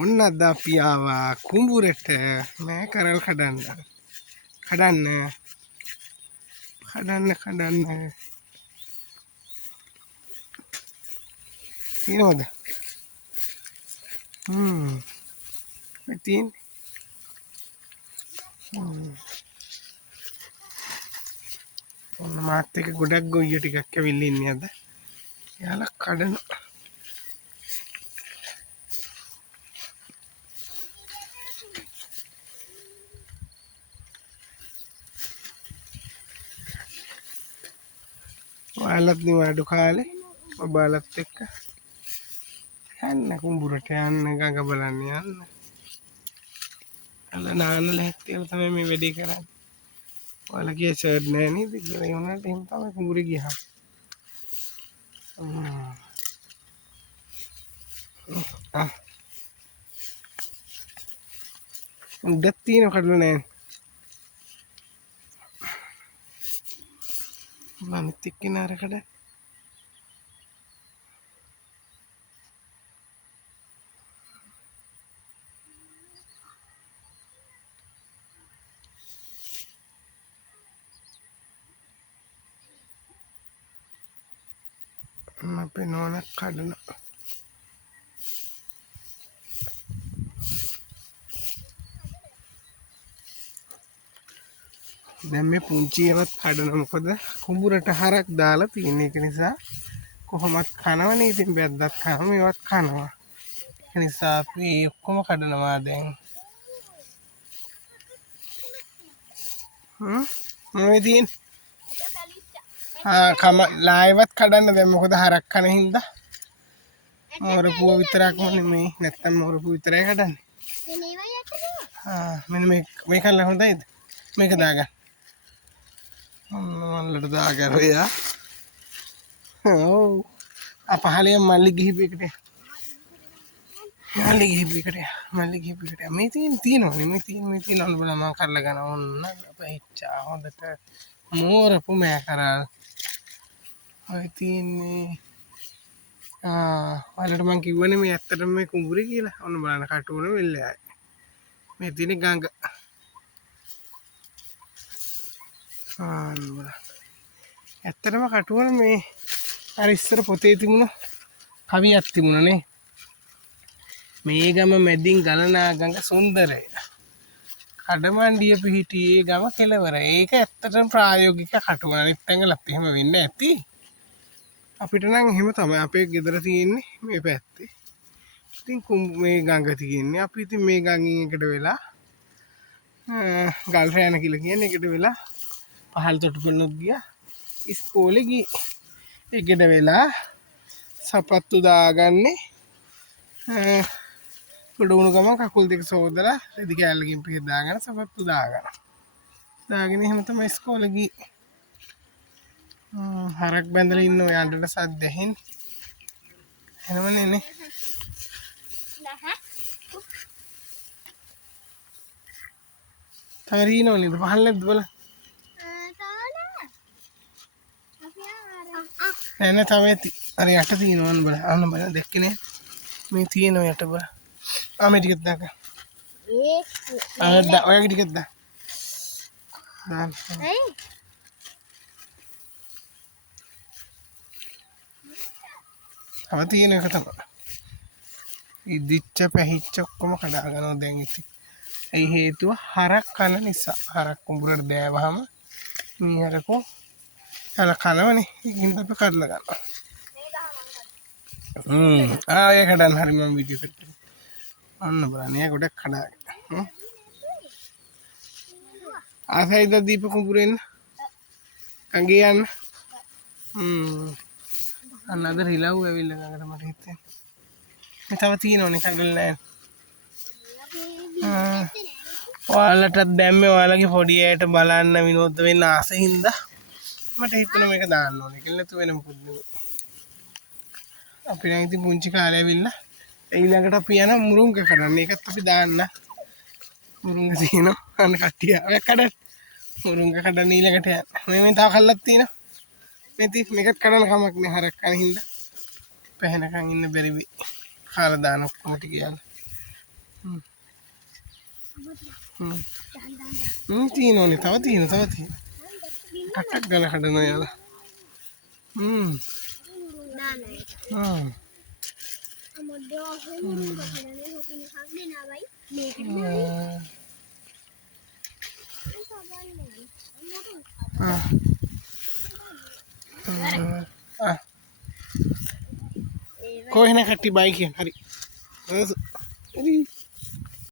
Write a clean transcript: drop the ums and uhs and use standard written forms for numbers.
ඔන්න අද අපි ආවා කුඹුරට මේ කරල් කඩන්න. තියනවද? ඉතින් ඔන්න මාත් එක්ක ගොඩක් ගොයියෝ ටිකක් ඇවිල්ලා ඉන්නේ අද. යාලා කඩන ඔයාලත් නිවාඩු කාලේ ඔබාලත් එක්ක යන්න කුඹුරට යන්න ගඟ බලන්න යන්න. අල නාන්න ලැහැත්තියලා තමයි මේ වැඩේ කරන්නේ. ඔයාලා කිය ෂර්ට් නෑ නේද කියලා ඒ වුණාට එහෙම තමයි කුඹුරේ ගියාම. උඩක් තියෙන කඩලා නෑ. මම තික්කේ නාරකඩ අපේ නෝනක් කඩනවා. දැන් මේ පුංචි ඒවත් කඩන මොකද කුඹුරට හරක් දාලා තියෙන එක නිසා කොහොමත් කනවනේ. ඉතින් බැද්දත් කනවා මේවත් කනවා. ඒ නිසා අපි ඔක්කොම කඩනවා දැන්. මොනවද තියෙන්නේ? කම ලයිවත් කඩන්න දැන් මොකද හරක් කන හින්දා. මොරපුව විතරක්ම නෙමෙයි නැත්තම් මොරපුව විතරයි කඩන්නේ. මෙන්න මේක කල්ලා හොඳයිද? මේක දාගන්න. මල්ලට දාගන්න ඔයා. ඔව්. අපහලිය මල්ලි ගිහිපෙකට. මල්ලි ගිහිපෙකට. මේ තියෙනවනේ මේ තියෙනවනේ බලන්න මම කරලා ගන්න ඕන්න අපහිච්චා හොඳට මෝරපු මෑ කරා. ඔය තියන්නේ ඔයාලට මං කිව්වනේ මේ ඇත්තටම මේ කුඹුරේ කියලා. ඔන්න බලන්න කටුවන වෙල්ලයි. මේ තියෙන ගඟ. ඇත්තටම කටුවන මේ අර ඉස්සර පොතේ තිබුණ කවියක් තිබුණනේ. මේ ගම මැදින් ගලනා ගඟ සුන්දරය. කඩමණ්ඩිය පිහිටියේ ගම කෙළවර. ඒක ඇත්තටම ප්‍රායෝගික කටුවන. අනිත් තැන්වලත් එහෙම වෙන්න ඇති. අපිට නම් එහෙම තමයි අපේ ගෙදර තියෙන්නේ මේ පැත්තේ. ඉතින් මේ ගඟ තියෙන්නේ. අපි ඉතින් මේ ගඟින් එකට වෙලා ගල් රෑන කියලා කියන්නේ එකට වෙලා පහල් තොටුපළොත් ගියා. ඉස්කෝලේ ගියේ. එකට වෙලා සපත්තු දාගන්නේ උඩ උණු ගමන් කකුල් දෙක සෝදලා රෙදි කෑල්ලකින් පිහ දාගෙන සපත්තු දාගෙන එහෙම තමයි ඉස්කෝලේ ගියේ. හරක් බැඳලා ඉන්න ඔය අඬන සද්ද ඇහෙන්නේ. එනවනේ නේ. තරීනෝනේ පහල් නැද්ද බලන්න. නෑ තව ඇති. අර යට තියෙනවනේ බලන්න. අන්න බලන්න දැක්කේ නේ. මේ තියෙනව යට බලන්න. මේ ටිකක් දාගන්න. ඔයගේ ටිකක් දාන්න. තව තියෙන එක තමයි. ඉදිච්ච පැහිච්ච ඔක්කොම කඩාගනවා දැන් ඉතින්. ඒ හේතුව හරක් කන නිසා. හරක් කුඹුරට බෑවහම මීහරකෝ යන කනවනේ. ඒකින්ද අපි කඩලා ගන්නවා. ඔය කඩන්න හරි මම වීඩියෝ එකක් කරා. අන්න බලන්න එයා ගොඩක් කඩාගෙන. ආසයිද දීප කුඹුරෙන් ගඟේ යන්න. අන්න අද රිලව් ඇවිල්ලා ගඟට මට හිතෙන්නේ. මේ තව තියෙනවනේ කඩලා නැහැ. ඔයාලටත් දැම්මේ ඔයාලගේ පොඩි අයට බලන්න විනෝද වෙන්න ආස හින්දා මට හිතුණා මේක දාන්න ඕනේ කියලා. නැතු වෙන මොකුත් නෙමෙයි. අපි නම් ඉතින් පුංචි කාලේ ඇවිල්ලා ඊළඟට අපි යන මුරුංග කඩන්න. ඒකත් අපි දාන්න. මුරුංග තියෙනවා. අන්න කට්ටිය ඔය කඩන්න. මුරුංග කඩන්න ඊළඟට යන්න. මේ තව කල්ලක් තියෙනවා. මේකත් කඩන්න කමක් නෑ. හරක් කන හින්දා පැහැනකන් ඉන්න බැරි වෙයි. කාලා දාන ඔක්කොම ටික යාලා. තියෙනවනේ තව තියෙන කට්ටක් ගාලා හදනවා යාලා. කොහෙන කට්ටි බයි කියන හරි. හරි.